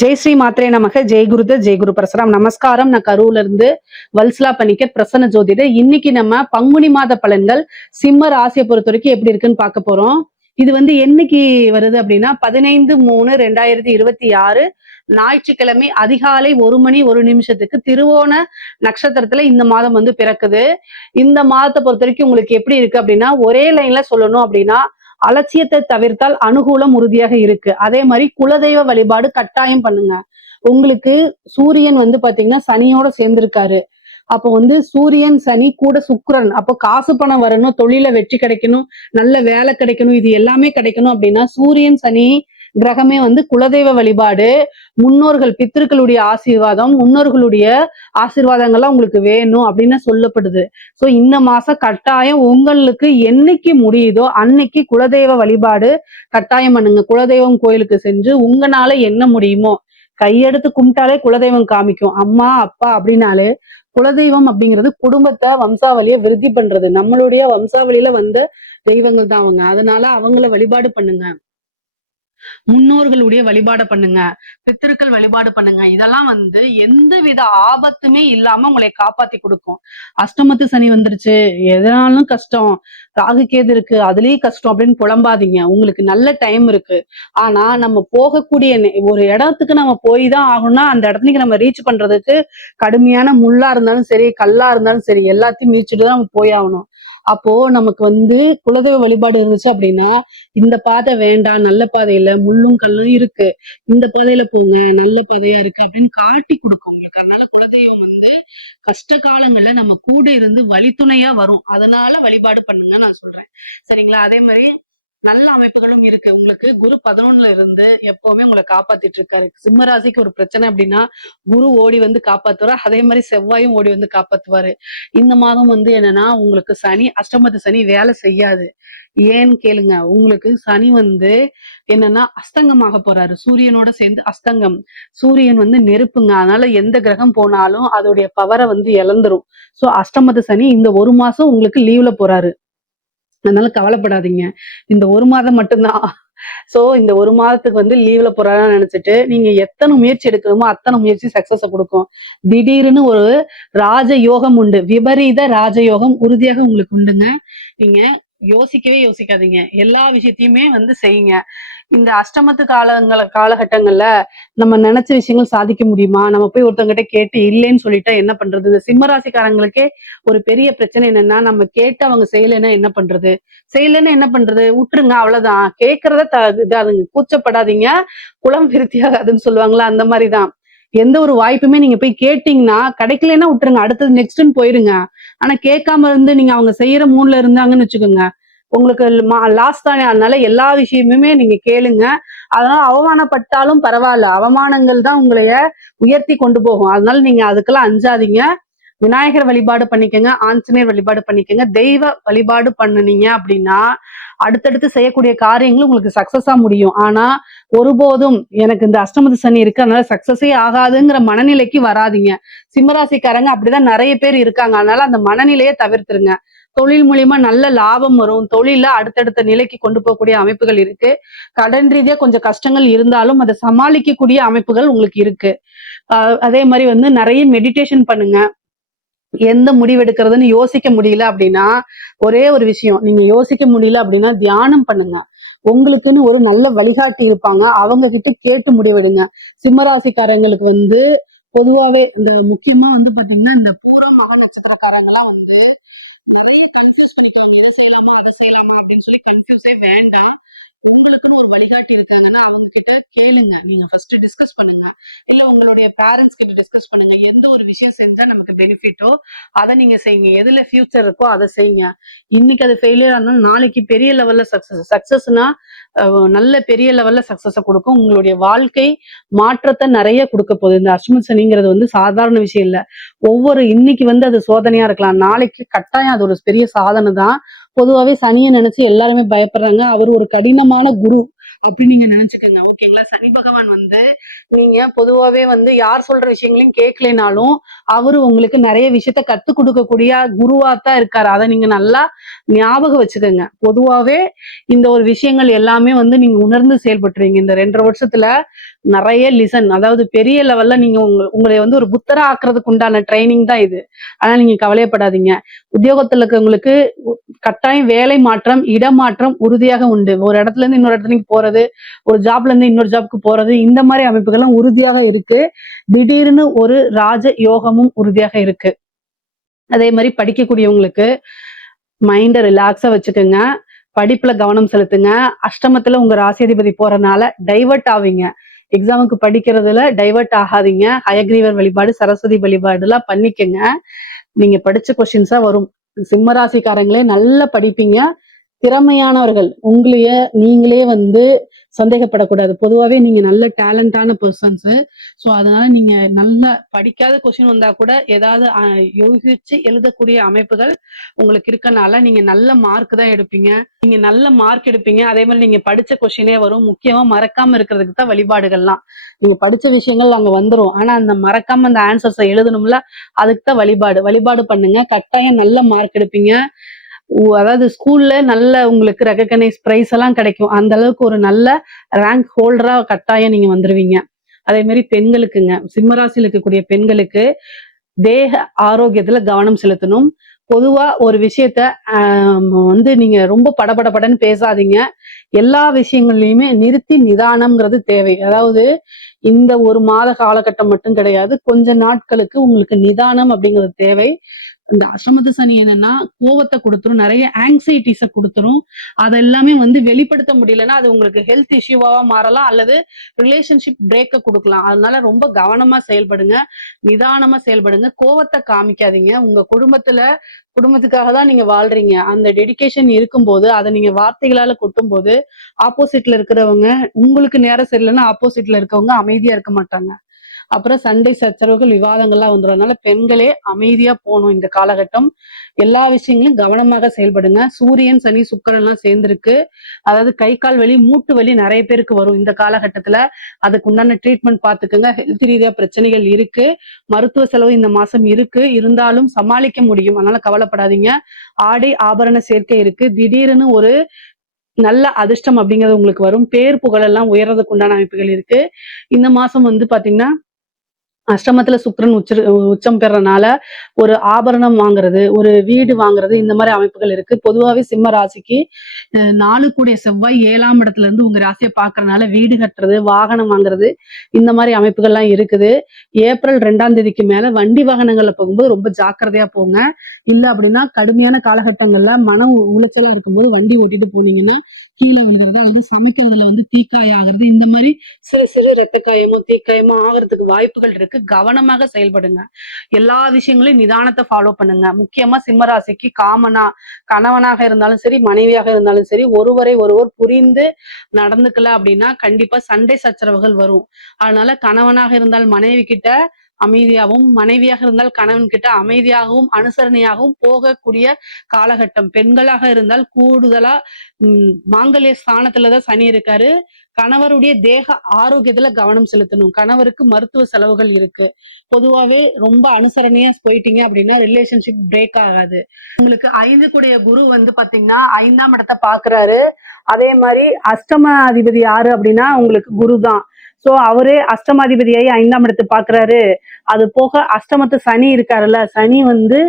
ஜெய் ஸ்ரீ மாத்ரே நமக. ஜெய் குருத ஜெய் குரு பிரசரம். நமஸ்காரம். நான் கரூர்ல இருந்து வல்சலா பணிக்கர் பிரசன்ன ஜோதிடர். இன்னைக்கு நம்ம பங்குனி மாத பலன்கள் சிம்ம ராசியை பொறுத்த வரைக்கும் எப்படி இருக்குன்னு பார்க்க போறோம். இது என்னைக்கு வருது அப்படின்னா 15/3/2026 ஞாயிற்றுக்கிழமை அதிகாலை 1 மணி 1 நிமிஷத்துக்கு திருவோண நட்சத்திரத்துல இந்த மாதம் பிறக்குது. இந்த மாதத்தை பொறுத்த வரைக்கும் உங்களுக்கு எப்படி இருக்கு அப்படின்னா, ஒரே லைன்ல சொல்லணும் அப்படின்னா, அலட்சியத்தை தவிர்த்தால் அனுகூலம் உறுதியாக இருக்கு. அதே மாதிரி குலதெய்வ வழிபாடு கட்டாயம் பண்ணுங்க. உங்களுக்கு சூரியன் பாத்தீங்கன்னா சனியோட சேர்ந்திருக்காரு. அப்போ சூரியன் சனி கூட சுக்கிரன், அப்போ காசு பணம் வரணும், தொழில வெற்றி கிடைக்கணும், நல்ல வேலை கிடைக்கணும், இது எல்லாமே கிடைக்கணும் அப்படின்னா சூரியன் சனி கிரகமே குலதெய்வ வழிபாடு, முன்னோர்கள் பித்திருக்களுடைய ஆசீர்வாதம், முன்னோர்களுடைய ஆசீர்வாதங்கள்லாம் உங்களுக்கு வேணும் அப்படின்னு சொல்லப்படுது. சோ இந்த மாசம் கட்டாயம் உங்களுக்கு என்னைக்கு முடியுதோ அன்னைக்கு குலதெய்வ வழிபாடு கட்டாயம் பண்ணுங்க. குலதெய்வம் கோயிலுக்கு சென்று உங்களால என்ன முடியுமோ கையெடுத்து கும்பிட்டாலே குலதெய்வம் காமிக்கும். அம்மா அப்பா அப்படின்னாலே குலதெய்வம் அப்படிங்கிறது குடும்பத்தை வம்சாவளியை விருத்தி பண்றது. நம்மளுடைய வம்சாவளியில வந்த தெய்வங்கள் தான் அவங்க. அதனால அவங்கள வழிபாடு பண்ணுங்க. முன்னோர்களுடைய வழிபாடு பண்ணுங்க, பித்திருக்கள் வழிபாடு பண்ணுங்க. இதெல்லாம் எந்த வித ஆபத்துமே இல்லாம உங்களை காப்பாத்தி கொடுக்கும். அஷ்டமத்து சனி வந்துருச்சு, எதனாலும் கஷ்டம், ராகு கேது இருக்கு அதுலயும் கஷ்டம் அப்படின்னு புலம்பாதீங்க. உங்களுக்கு நல்ல டைம் இருக்கு. ஆனா நம்ம போகக்கூடிய ஒரு இடத்துக்கு நம்ம போய் தான் ஆகணும்னா அந்த இடத்துக்கு நம்ம ரீச் பண்றதுக்கு கடுமையான முள்ளா இருந்தாலும் சரி, கல்லா இருந்தாலும் சரி, எல்லாத்தையும் மீச்சுட்டு தான் நம்ம போய் ஆகணும். அப்போ நமக்கு குலதெய்வ வழிபாடு இருந்துச்சு அப்படின்னா, இந்த பாதை வேண்டாம், நல்ல பாதை இல்ல, முள்ளும் கல்லும் இருக்கு, இந்த பாதையில போங்க, நல்ல பாதையா இருக்கு அப்படின்னு காட்டி கொடுக்கும் உங்களுக்கு. அதனால குலதெய்வம் கஷ்ட காலங்கள்ல நம்ம கூட இருந்து வழித்துணையா வரும். அதனால வழிபாடு பண்ணுங்க நான் சொல்றேன். சரிங்களா? அதே மாதிரி நல்ல அமைப்புகளும் இருக்கு. உங்களுக்கு குரு 11ல இருந்து எப்பவுமே உங்களை காப்பாத்திட்டு இருக்காரு. சிம்ம ராசிக்கு ஒரு பிரச்சனை அப்படின்னா குரு ஓடி காப்பாத்துவாரு. அதே மாதிரி செவ்வாயும் ஓடி காப்பாத்துவாரு. இந்த மாதம் என்னன்னா உங்களுக்கு சனி, அஷ்டமத்து சனி வேலை செய்யாது. ஏன்னு கேளுங்க. உங்களுக்கு சனி என்னன்னா அஸ்தங்கமாக போறாரு. சூரியனோட சேர்ந்து அஸ்தங்கம். சூரியன் நெருப்புங்க. அதனால எந்த கிரகம் போனாலும் அதோடைய பவரை இழந்துரும். சோ அஷ்டமத்து சனி இந்த ஒரு மாசம் உங்களுக்கு லீவ்ல போறாரு. அதனால கவலைப்படாதீங்க. இந்த ஒரு மாதம் மட்டும்தான். சோ இந்த ஒரு மாதத்துக்கு லீவ்ல போறான்னு நினைச்சிட்டு நீங்க எத்தனை முயற்சி எடுக்கணுமோ அத்தனை முயற்சி சக்சஸ கொடுக்கும். திடீர்னு ஒரு ராஜயோகம் உண்டு, விபரீத ராஜயோகம் உறுதியாக உங்களுக்கு உண்டுங்க. நீங்க யோசிக்கவே யோசிக்காதீங்க. எல்லா விஷயத்தையுமே செய்யுங்க. இந்த அஷ்டமத்து காலகட்டங்கள்ல நம்ம நினைச்ச விஷயங்கள் சாதிக்க முடியுமா? நம்ம போய் ஒருத்தவங்கிட்ட கேட்டு இல்லைன்னு சொல்லிட்டா என்ன பண்றது? இந்த சிம்மராசிக்காரங்களுக்கே ஒரு பெரிய பிரச்சனை என்னன்னா, நம்ம கேட்டு அவங்க செய்யலைன்னா என்ன பண்றது? செய்யலைன்னா என்ன பண்றது? விட்டுருங்க, அவ்வளவுதான். கேட்கறத இதாதுங்க, கூச்சப்படாதீங்க, குளம் விருத்தியாகாதுன்னு சொல்லுவாங்களா, அந்த மாதிரிதான். எந்த ஒரு வாய்ப்புமே நீங்க போய் கேட்டீங்கன்னா கிடைக்கலன்னா விட்டுருங்க, அடுத்தது நெக்ஸ்ட்ன்னு போயிருங்க. ஆனா கேட்காம நீங்க அவங்க செய்யற மூணுல இருந்தாங்கன்னு வச்சுக்கோங்க, உங்களுக்கு லாஸ் தானே. அதனால எல்லா விஷயமுமே நீங்க கேளுங்க. அதனால அவமானப்பட்டாலும் பரவாயில்ல, அவமானங்கள் தான் உங்களைய உயர்த்தி கொண்டு போகும். அதனால நீங்க அதுக்கெல்லாம் அஞ்சாதீங்க. விநாயகர் வழிபாடு பண்ணிக்கங்க, ஆஞ்சநேயர் வழிபாடு பண்ணிக்கங்க. தெய்வ வழிபாடு பண்ணுனீங்க அப்படின்னா அடுத்தடுத்து செய்யக்கூடிய காரியங்களும் உங்களுக்கு சக்சஸா முடியும். ஆனா ஒருபோதும் எனக்கு இந்த அஷ்டமத்து சனி இருக்கு அதனால சக்சஸே ஆகாதுங்கிற மனநிலைக்கு வராதிங்க. சிம்மராசிக்காரங்க அப்படிதான் நிறைய பேர் இருக்காங்க. அதனால அந்த மனநிலையை தவிர்த்துருங்க. தொழில் மூலியமா நல்ல லாபம் வரும். தொழில அடுத்தடுத்த நிலைக்கு கொண்டு போகக்கூடிய அமைப்புகள் இருக்கு. கடன் ரீதியா கொஞ்சம் கஷ்டங்கள் இருந்தாலும் அதை சமாளிக்கக்கூடிய அமைப்புகள் உங்களுக்கு இருக்கு. அதே மாதிரி நிறைய மெடிடேஷன் பண்ணுங்க. எந்த முடிவெடுக்கிறதுன்னு யோசிக்க முடியல அப்படின்னா ஒரே ஒரு விஷயம், நீங்க யோசிக்க முடியல அப்படின்னா தியானம் பண்ணுங்க. உங்களுக்குன்னு ஒரு நல்ல வழிகாட்டி இருப்பாங்க, அவங்க கிட்ட கேட்டு முடிவெடுங்க. சிம்மராசிக்காரங்களுக்கு பொதுவாவே இந்த முக்கியமா பாத்தீங்கன்னா இந்த பூரம் மக நட்சத்திரக்காரங்க எல்லாம் நிறைய கன்ஃபியூஸ் பண்ணிக்காங்க. எதை செய்யலாமா அதை செய்யலாமா அப்படின்னு சொல்லி கன்ஃபியூஸே வேண்டாம். உங்களுக்குன்னு ஒரு வழிகாட்டி இருக்காங்கன்னா அவங்க கிட்ட கேளுங்க. நீங்க ஃபர்ஸ்ட் டிஸ்கஸ் பண்ணுங்க, இல்ல உங்களுடைய பேரண்ட்ஸ் கிட்ட டிஸ்கஸ் பண்ணுங்க. எந்த ஒரு விஷயம் செஞ்சா நமக்கு பெனிஃபிட்டோ அதை நீங்க செய்யுங்க. எதுல ஃபியூச்சர் இருக்கோ அதை செய்யுங்க. இன்னைக்கு அது ஃபெயிலியர் ஆனாலும் நாளைக்கு பெரிய லெவல்ல சக்சஸ்னா நல்ல பெரிய லெவல்ல சக்சஸ கொடுக்கும். உங்களுடைய வாழ்க்கை மாற்றத்தை நிறைய கொடுக்க போகுது. இந்த அஷ்டம சனிங்கிறது சாதாரண விஷயம் இல்ல. இன்னைக்கு அது சோதனையா இருக்கலாம், நாளைக்கு கட்டாயம் அது ஒரு பெரிய சாதனை தான். பொதுவாவே சனியை நினைச்சு எல்லாருமே பயப்படுறாங்க. அவர் ஒரு கடினமான குரு அப்படின்னு நீங்க நினைச்சுக்கோங்க. ஓகேங்களா? சனி பகவான் நீங்க பொதுவாவே யார் சொல்ற விஷயங்களையும் கேட்கலைனாலும் அவரு உங்களுக்கு நிறைய விஷயத்த கத்து கொடுக்கக்கூடிய குருவாத்தான் இருக்காரு. அதை நீங்க நல்லா ஞாபகம் வச்சுக்கோங்க. பொதுவாவே இந்த ஒரு விஷயங்கள் எல்லாமே நீங்க உணர்ந்து செயல்பட்டுருவீங்க. இந்த 2.5 வருஷத்துல நிறைய லிசன், அதாவது பெரிய லெவல்ல நீங்க உங்களை வந்து ஒரு புத்தரா ஆக்குறதுக்கு உண்டான ட்ரைனிங் தான் இது. ஆனா நீங்க கவலையப்படாதீங்க. உத்தியோகத்துல இருக்கவங்களுக்கு கட்டாயம் வேலை மாற்றம், இடமாற்றம் உறுதியாக உண்டு. ஒரு இடத்துல இருந்து இன்னொரு இடத்துக்கு போறது, ஒரு ஜாப்ல இருந்து இன்னொரு ஜாப்க்கு போறது, இந்த மாதிரி அமைப்புகள்லாம் உறுதியாக இருக்கு. திடீர்னு ஒரு ராஜ யோகமும் உறுதியாக இருக்கு. அதே மாதிரி படிக்கக்கூடியவங்களுக்கு மைண்ட ரிலாக்ஸா வச்சுக்கோங்க. படிப்புல கவனம் செலுத்துங்க. அஷ்டமத்துல உங்க ராசியாதிபதி போறனால டைவர்ட் ஆவீங்க. எக்ஸாமுக்கு படிக்கிறதுல டைவர்ட் ஆகாதீங்க. ஹயக்ரீவர் வழிபாடு, சரஸ்வதி வழிபாடு எல்லாம் பண்ணிக்கங்க. நீங்க படிச்ச கொஸ்டின்ஸா வரும். சிம்ம ராசிக்காரங்களே நல்லா படிப்பீங்க. திறமையானவர்கள். உங்களையே நீங்களே வந்து சந்தேகப்படக்கூடாது. பொதுவாவே நீங்க நல்ல டேலண்டான பெர்சன்ஸ். ஸோ அதனால நீங்க நல்லா படிக்காத கொஸ்டின் வந்தா கூட ஏதாவது யோசிச்சு எழுதக்கூடிய அமைப்புகள் உங்களுக்கு இருக்கனால நீங்க நல்ல மார்க் தான் எடுப்பீங்க. நீங்க நல்ல மார்க் எடுப்பீங்க. அதே மாதிரி நீங்க படிச்ச கொஸ்டினே வரும். முக்கியமா மறக்காம இருக்கிறதுக்கு தான் வழிபாடுகள்லாம். நீங்க படிச்ச விஷயங்கள் அங்க வந்துரும். ஆனா அந்த மறக்காம அந்த ஆன்சர்ஸை எழுதணும்ல, அதுக்கு தான் வழிபாடு பண்ணுங்க. கட்டாயம் நல்ல மார்க் எடுப்பீங்க. அதாவது ஸ்கூல்ல நல்ல உங்களுக்கு ரெகக்னைஸ் பிரைஸ் எல்லாம் கிடைக்கும். அந்த அளவுக்கு ஒரு நல்ல ரேங்க் ஹோல்டரா கட்டாயம் நீங்க வந்துருவீங்க. அதே மாதிரி பெண்களுக்குங்க, சிம்மராசியில் இருக்கக்கூடிய பெண்களுக்கு தேக ஆரோக்கியத்துல கவனம் செலுத்தணும். பொதுவா ஒரு விஷயத்த வந்து நீங்க ரொம்ப படபடன்னு பேசாதீங்க. எல்லா விஷயங்கள்லயுமே நிறுத்தி நிதானம்ங்கிறது தேவை. அதாவது இந்த ஒரு மாத காலகட்டம் மட்டும் கிடையாது, கொஞ்ச நாட்களுக்கு உங்களுக்கு நிதானம் அப்படிங்கிறது தேவை. இந்த அஷ்டமத்து சனி என்னன்னா கோவத்தை கொடுத்துரும், நிறைய ஆங்ஸைட்டிஸை கொடுத்துரும். அதெல்லாமே வந்து வெளிப்படுத்த முடியலன்னா அது உங்களுக்கு ஹெல்த் இஷ்யூவா மாறலாம், அல்லது ரிலேஷன்ஷிப் பிரேக்க கொடுக்கலாம். அதனால ரொம்ப கவனமா செயல்படுங்க, நிதானமா செயல்படுங்க. கோவத்தை காமிக்காதீங்க. உங்க குடும்பத்துக்காக தான் நீங்க வாழ்றீங்க. அந்த டெடிகேஷன் இருக்கும்போது அதை நீங்க வார்த்தைகளால கொட்டும் போது ஆப்போசிட்ல இருக்கிறவங்க, உங்களுக்கு நேரம் சரியில்லைன்னா ஆப்போசிட்ல இருக்கவங்க அமைதியா இருக்க மாட்டாங்க. அப்புறம் சண்டை சச்சரவுகள் விவாதங்கள்லாம் வந்துடும். அதனால பெண்களே அமைதியா போகணும் இந்த காலகட்டம். எல்லா விஷயங்களும் கவனமாக செயல்படுங்க. சூரியன், சனி, சுக்கிரன் எல்லாம் சேர்ந்திருக்கு. அதாவது கை கால் வலி, மூட்டு வலி நிறைய பேருக்கு வரும் இந்த காலகட்டத்துல. அதுக்கு உண்டான ட்ரீட்மெண்ட் பார்த்துக்கோங்க. ஹெல்த் ரீதியா பிரச்சனைகள் இருக்கு. மருத்துவ செலவு இந்த மாசம் இருக்கு. இருந்தாலும் சமாளிக்க முடியும். அதனால கவலைப்படாதீங்க. ஆடை ஆபரண சேர்க்கை இருக்கு. திடீர்னு ஒரு நல்ல அதிர்ஷ்டம் அப்படிங்கிறது உங்களுக்கு வரும். பேர் புகழ் எல்லாம் உயர்றதுக்கு உண்டான அமைப்புகள் இருக்கு. இந்த மாசம் வந்து பாத்தீங்கன்னா அஷ்டமத்துல சுக்கிரன் உச்சம் பெறறனால ஒரு ஆபரணம் வாங்குறது, ஒரு வீடு வாங்குறது, இந்த மாதிரி அமைப்புகள் இருக்கு. பொதுவாவே சிம்ம ராசிக்கு 4 கூடிய செவ்வாய் 7ஆம் இடத்துல இருந்து உங்க ராசியை பார்க்கறதுனால வீடு கட்டுறது, வாகனம் வாங்குறது, இந்த மாதிரி அமைப்புகள்லாம் இருக்குது. ஏப்ரல் 2ஆம் தேதிக்கு மேல வண்டி வாகனங்கள்ல போகும்போது ரொம்ப ஜாக்கிரதையா போங்க. இல்ல அப்படின்னா கடுமையான காலகட்டங்கள்ல மன உளைச்சலா இருக்கும்போது வண்டி ஓட்டிட்டு போனீங்கன்னா கீழே விழுகிறது, அல்லது சமைக்கிறதுல வந்து தீக்காய ஆகுறது, இந்த மாதிரி சிறு சிறு ரத்த காயமோ தீக்காயமோ ஆகிறதுக்கு வாய்ப்புகள் இருக்கு. கவனமாக செயல்படுங்க. எல்லா விஷயங்களையும் நிதானத்தை ஃபாலோ பண்ணுங்க. முக்கியமா சிம்மராசிக்கு கணவனாக இருந்தாலும் சரி, மனைவியாக இருந்தாலும் சரி, ஒருவரை ஒருவர் புரிந்து நடந்துக்கல அப்படின்னா கண்டிப்பா சண்டை சச்சரவுகள் வரும். அதனால கணவனாக இருந்தால் மனைவி கிட்ட அமைதியாகவும், மனைவியாக இருந்தால் கணவன் கிட்ட அமைதியாகவும் அனுசரணையாகவும் போகக்கூடிய காலகட்டம். பெண்களாக இருந்தால் கூடுதலா மாங்கல்ய ஸ்தானத்துலதான் சனி இருக்காரு. கணவருடைய தேக ஆரோக்கியத்துல கவனம் செலுத்தணும். கணவருக்கு மருத்துவ செலவுகள் இருக்கு. பொதுவாவே ரொம்ப அனுசரணையா போயிட்டீங்க அப்படின்னா ரிலேஷன்ஷிப் பிரேக் ஆகாது. உங்களுக்கு 5 கூடிய குரு வந்து பாத்தீங்கன்னா 5ஆம் இடத்தை பாக்குறாரு. அதே மாதிரி அஷ்டம அதிபதி யாரு அப்படின்னா உங்களுக்கு குரு தான். சோ அவரே அஷ்டமாதிபதியாகி 5ஆம் இடத்தை பாக்குறாரு. அது போக அஷ்டமத்து சனி இருக்காருல்ல, சனி வந்து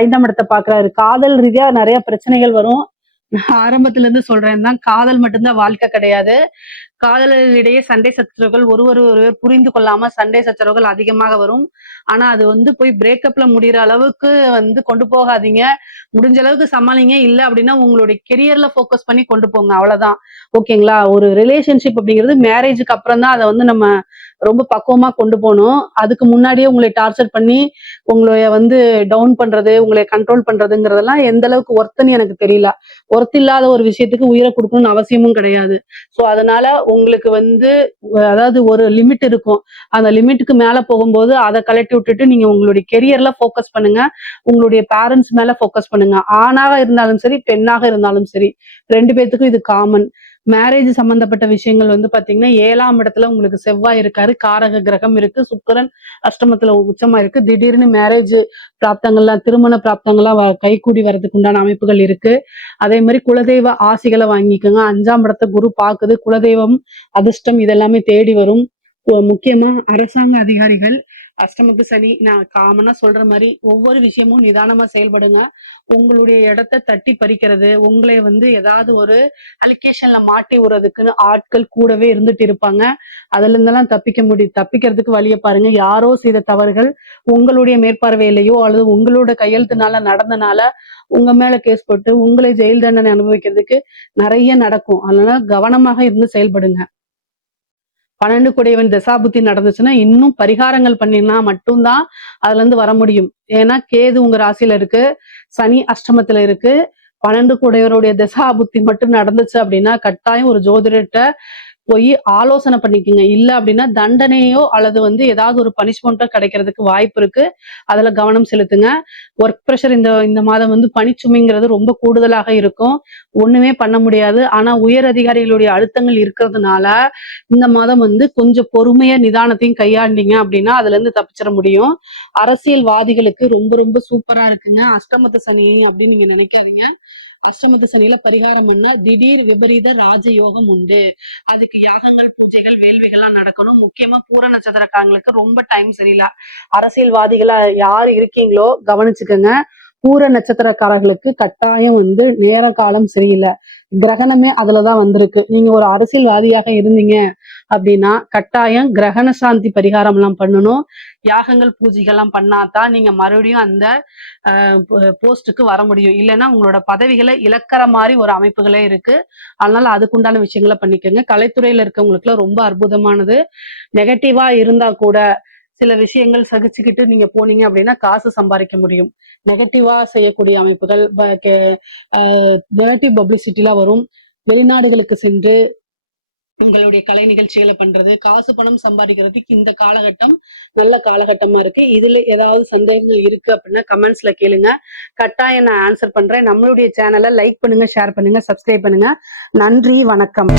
5ஆம் இடத்தை பாக்குறாரு. காதல் ரீதியா நிறைய பிரச்சனைகள் வரும். ஆரம்பத்துல இருந்து சொல்றேன் தான், காதல் மட்டும்தான் வாழ்க்கை கிடையாது. காதலர்களிடையே சண்டை சச்சரவுகள், ஒருவர் புரிந்து கொள்ளாம சண்டை சச்சரவுகள் அதிகமாக வரும். ஆனா அது வந்து போய் பிரேக்கப்ல முடிகிற அளவுக்கு வந்து கொண்டு போகாதீங்க. முடிஞ்ச அளவுக்கு சமாளிங்க. இல்ல அப்படின்னா உங்களுடைய கெரியர்ல போக்கஸ் பண்ணி கொண்டு போங்க. அவ்வளவுதான். ஓகேங்களா? ஒரு ரிலேஷன்ஷிப் அப்படிங்கிறது மேரேஜுக்கு அப்புறம் தான் அதை வந்து நம்ம ரொம்ப பக்குவமா கொண்டு போகணும். அதுக்கு முன்னாடியே உங்களை டார்ச்சர் பண்ணி உங்களை வந்து டவுன் பண்றது, உங்களை கண்ட்ரோல் பண்றதுங்கிறதெல்லாம் எந்த அளவுக்கு ஒர்த்துன்னு எனக்கு தெரியல. ஒர்த் இல்லாத ஒரு விஷயத்துக்கு உயிரை கொடுக்கணும்னு அவசியமும் கிடையாது. சோ அதனால உங்களுக்கு வந்து அதாவது ஒரு லிமிட் இருக்கும். அந்த லிமிட்டுக்கு மேல போகும்போது அதை கலட்டி விட்டுட்டு நீங்க உங்களுடைய கெரியர்ல போக்கஸ் பண்ணுங்க. உங்களுடைய பேரண்ட்ஸ் மேல போக்கஸ் பண்ணுங்க. ஆணாக இருந்தாலும் சரி, பெண்ணாக இருந்தாலும் சரி, 2 பேத்துக்கும் இது காமன். மேரேஜ் சம்பந்தப்பட்ட விஷயங்கள் வந்து பாத்தீங்கன்னா 7ஆம் இடத்துல உங்களுக்கு செவ்வாய் இருக்காரு. காரக கிரகம் இருக்கு. சுக்கிரன் அஷ்டமத்துல உச்சமா இருக்கு. திடீர்னு மேரேஜ் பிராப்தங்கள்லாம், திருமண பிராப்தங்கள்லாம் கைகூடி வர்றதுக்கு உண்டான அமைப்புகள் இருக்கு. அதே மாதிரி குலதெய்வ ஆசிகளை வாங்கிக்கோங்க. 5ஆம் இடத்தை குரு பாக்குது. குலதெய்வம், அதிர்ஷ்டம் இதெல்லாமே தேடி வரும். முக்கியமா அரசாங்க அதிகாரிகள் அஷ்டமத்து சனி நான் காமனா சொல்ற மாதிரி ஒவ்வொரு விஷயமும் நிதானமா செயல்படுங்க. உங்களுடைய இடத்த தட்டி பறிக்கிறது, உங்களை வந்து ஏதாவது ஒரு அலிகேஷன்ல மாட்டி விடுறதுக்குன்னு ஆட்கள் கூடவே இருந்துட்டு இருப்பாங்க. அதுல இருந்தெல்லாம் தப்பிக்கிறதுக்கு வழியை பாருங்க. யாரோ செய்த தவறுகள் உங்களுடைய மேற்பார்வையிலையோ அல்லது உங்களோட கையெழுத்துனால நடந்தனால உங்க மேல கேஸ் போட்டு உங்களை ஜெயில் தண்டனை அனுபவிக்கிறதுக்கு நிறைய நடக்கும். அதனால கவனமாக இருந்து செயல்படுங்க. 12 குடையவன் தசாபுத்தி நடந்துச்சுன்னா இன்னும் பரிகாரங்கள் பண்ணினா மட்டும்தான் அதுல இருந்து வர முடியும். ஏன்னா கேது உங்க ராசியில இருக்கு, சனி அஷ்டமத்துல இருக்கு. 12 குடையவருடைய தசாபுத்தி மட்டும் நடந்துச்சு அப்படின்னா கட்டாயம் ஒரு ஜோதிடர்கிட்ட போய் ஆலோசனை பண்ணிக்கோங்க. இல்ல அப்படின்னா தண்டனையோ அல்லது வந்து ஏதாவது ஒரு பனிஷ்மெண்ட்டோ கிடைக்கிறதுக்கு வாய்ப்பு இருக்கு. அதுல கவனம் செலுத்துங்க. ஒர்க் ப்ரெஷர் இந்த இந்த மாதம் வந்து பணிச்சுமைங்கிறது ரொம்ப கூடுதலாக இருக்கும். ஒண்ணுமே பண்ண முடியாது. ஆனா உயர் அதிகாரிகளுடைய அழுத்தங்கள் இருக்கிறதுனால இந்த மாதம் வந்து கொஞ்சம் பொறுமையா நிதானத்தையும் கையாண்டீங்க அப்படின்னா அதுல இருந்து தப்பிச்சிட முடியும். அரசியல்வாதிகளுக்கு ரொம்ப ரொம்ப சூப்பரா இருக்குங்க. அஷ்டமத்து சனி அப்படின்னு நீங்க நினைக்காதீங்க. அஷ்டமத்து சனியில பரிகாரம் பண்ண திடீர் விபரீத ராஜயோகம் உண்டு. அதுக்கு யாகங்கள், பூஜைகள், வேள்விகள்லாம் நடக்கணும். முக்கியமா பூர நட்சத்திரக்காரங்களுக்கு ரொம்ப டைம் சரியில்லை. அரசியல்வாதிகளா யாரு இருக்கீங்களோ கவனிச்சுக்கோங்க. பூர நட்சத்திரக்காரர்களுக்கு கட்டாயம் வந்து நேர காலம் சரியில்லை. கிரகணமே அதுலதான் வந்திருக்கு. நீங்க ஒரு அரசியல்வாதியாக இருந்தீங்க அப்படின்னா கட்டாயம் கிரகண சாந்தி பரிகாரம் எல்லாம் பண்ணணும். யாகங்கள், பூஜைகள் எல்லாம் பண்ணாதான் நீங்க மறுபடியும் அந்த போஸ்டுக்கு வர முடியும். இல்லைன்னா உங்களோட பதவிகளை இழக்கிற மாதிரி ஒரு அமைப்புகளே இருக்கு. அதனால அதுக்குண்டான விஷயங்களை பண்ணிக்கோங்க. கலைத்துறையில இருக்கவங்களுக்கு ரொம்ப அற்புதமானது. நெகட்டிவா இருந்தா கூட சில விஷயங்கள் சகிச்சுக்கிட்டு நீங்க போனீங்க அப்படின்னா காசு சம்பாதிக்க முடியும். நெகட்டிவா செய்யக்கூடிய அமைப்புகள் நெகட்டிவ் பப்ளிசிட்டிலாம் வரும். வெளிநாடுகளுக்கு சென்று உங்களுடைய கலை நிகழ்ச்சிகளை பண்றது, காசு பணம் சம்பாதிக்கிறதுக்கு இந்த காலகட்டம் நல்ல காலகட்டமா இருக்கு. இதுல ஏதாவது சந்தேகங்கள் இருக்கு அப்படின்னா கமெண்ட்ஸ்ல கேளுங்க. கட்டாயம் நான் ஆன்சர் பண்றேன். நம்மளுடைய சேனலை லைக் பண்ணுங்க, ஷேர் பண்ணுங்க, சப்ஸ்கிரைப் பண்ணுங்க. நன்றி, வணக்கம்.